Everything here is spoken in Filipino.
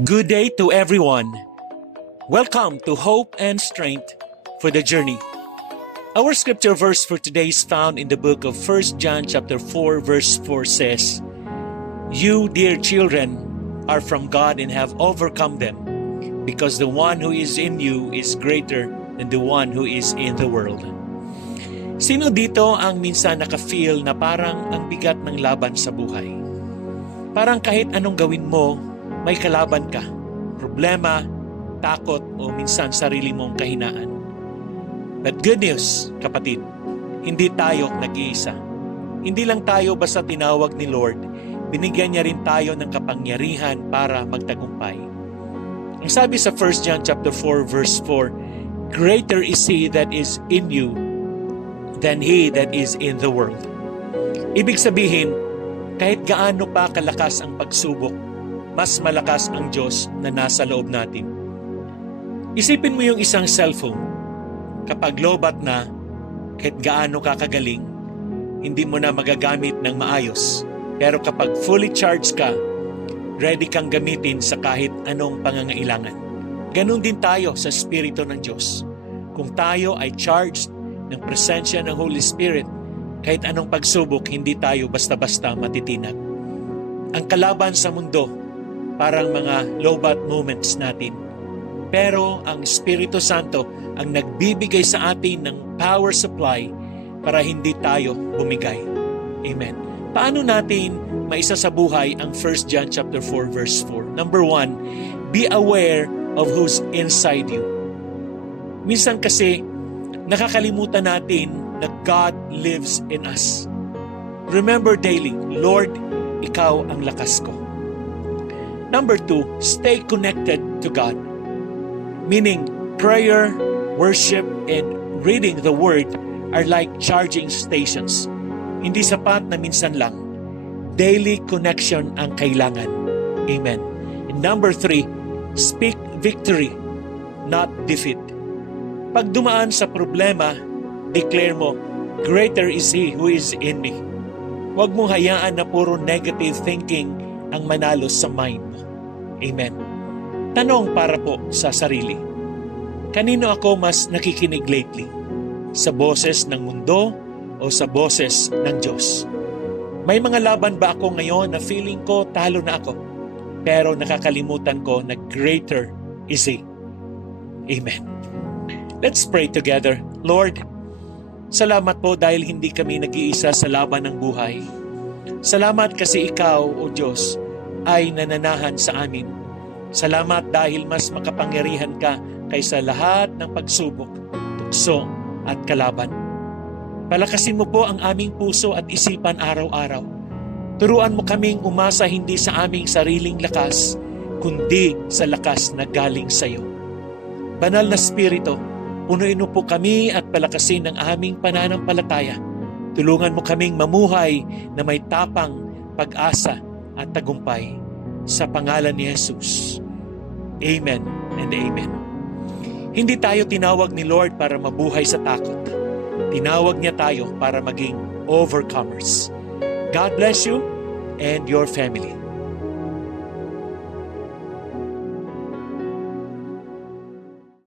Good day to everyone. Welcome to Hope and Strength for the Journey. Our scripture verse for today is found in the book of 1 John chapter 4 verse 4 says, "You, dear children, are from God and have overcome them, because the one who is in you is greater than the one who is in the world." Sino dito ang minsan naka-feel na parang ang bigat ng laban sa buhay? Parang kahit anong gawin mo, may kalaban ka, problema, takot o minsan sarili mong kahinaan. But good news, kapatid, hindi tayo nag-iisa. Hindi lang tayo basta tinawag ni Lord, binigyan niya rin tayo ng kapangyarihan para magtagumpay. Ang sabi sa 1 John chapter 4 verse 4, "Greater is He that is in you than he that is in the world." Ibig sabihin, kahit gaano pa kalakas ang pagsubok, mas malakas ang Diyos na nasa loob natin. Isipin mo yung isang cellphone. Kapag lobat na, kahit gaano ka kagaling, hindi mo na magagamit ng maayos. Pero kapag fully charged ka, ready kang gamitin sa kahit anong pangangailangan. Ganon din tayo sa Espiritu ng Diyos. Kung tayo ay charged ng presensya ng Holy Spirit, kahit anong pagsubok, hindi tayo basta-basta matitinag. Ang kalaban sa mundo, parang mga low-bat moments natin. Pero ang Espiritu Santo ang nagbibigay sa atin ng power supply para hindi tayo bumigay. Amen. Paano natin maisasabuhay ang 1 John chapter 4 verse 4? Number 1, be aware of who's inside you. Minsan kasi nakakalimutan natin na God lives in us. Remember daily, Lord, Ikaw ang lakas ko. Number 2, stay connected to God. Meaning, prayer, worship, and reading the Word are like charging stations. Hindi sapat na minsan lang. Daily connection ang kailangan. Amen. And number 3, speak victory, not defeat. Pag dumaan sa problema, declare mo, "Greater is He who is in me." Huwag mong hayaan na puro negative thinking ang manalo sa mind mo. Amen. Tanong para po sa sarili. Kanino ako mas nakikinig lately? Sa boses ng mundo o sa boses ng Diyos? May mga laban ba ako ngayon na feeling ko talo na ako? Pero nakakalimutan ko na greater is He. Amen. Let's pray together. Lord, salamat po dahil hindi kami nag-iisa sa laban ng buhay. Salamat kasi Ikaw, O Diyos, ay nananahan sa amin. Salamat dahil mas makapangyarihan ka kaysa lahat ng pagsubok, tukso at kalaban. Palakasin mo po ang aming puso at isipan araw-araw. Turuan mo kaming umasa hindi sa aming sariling lakas, kundi sa lakas na galing sa iyo. Banal na Espiritu, punuin mo po kami at palakasin ang aming pananampalataya. Tulungan mo kaming mamuhay na may tapang, pag-asa at tagumpay. Sa pangalan ni Jesus. Amen and amen. Hindi tayo tinawag ni Lord para mabuhay sa takot. Tinawag niya tayo para maging overcomers. God bless you and your family.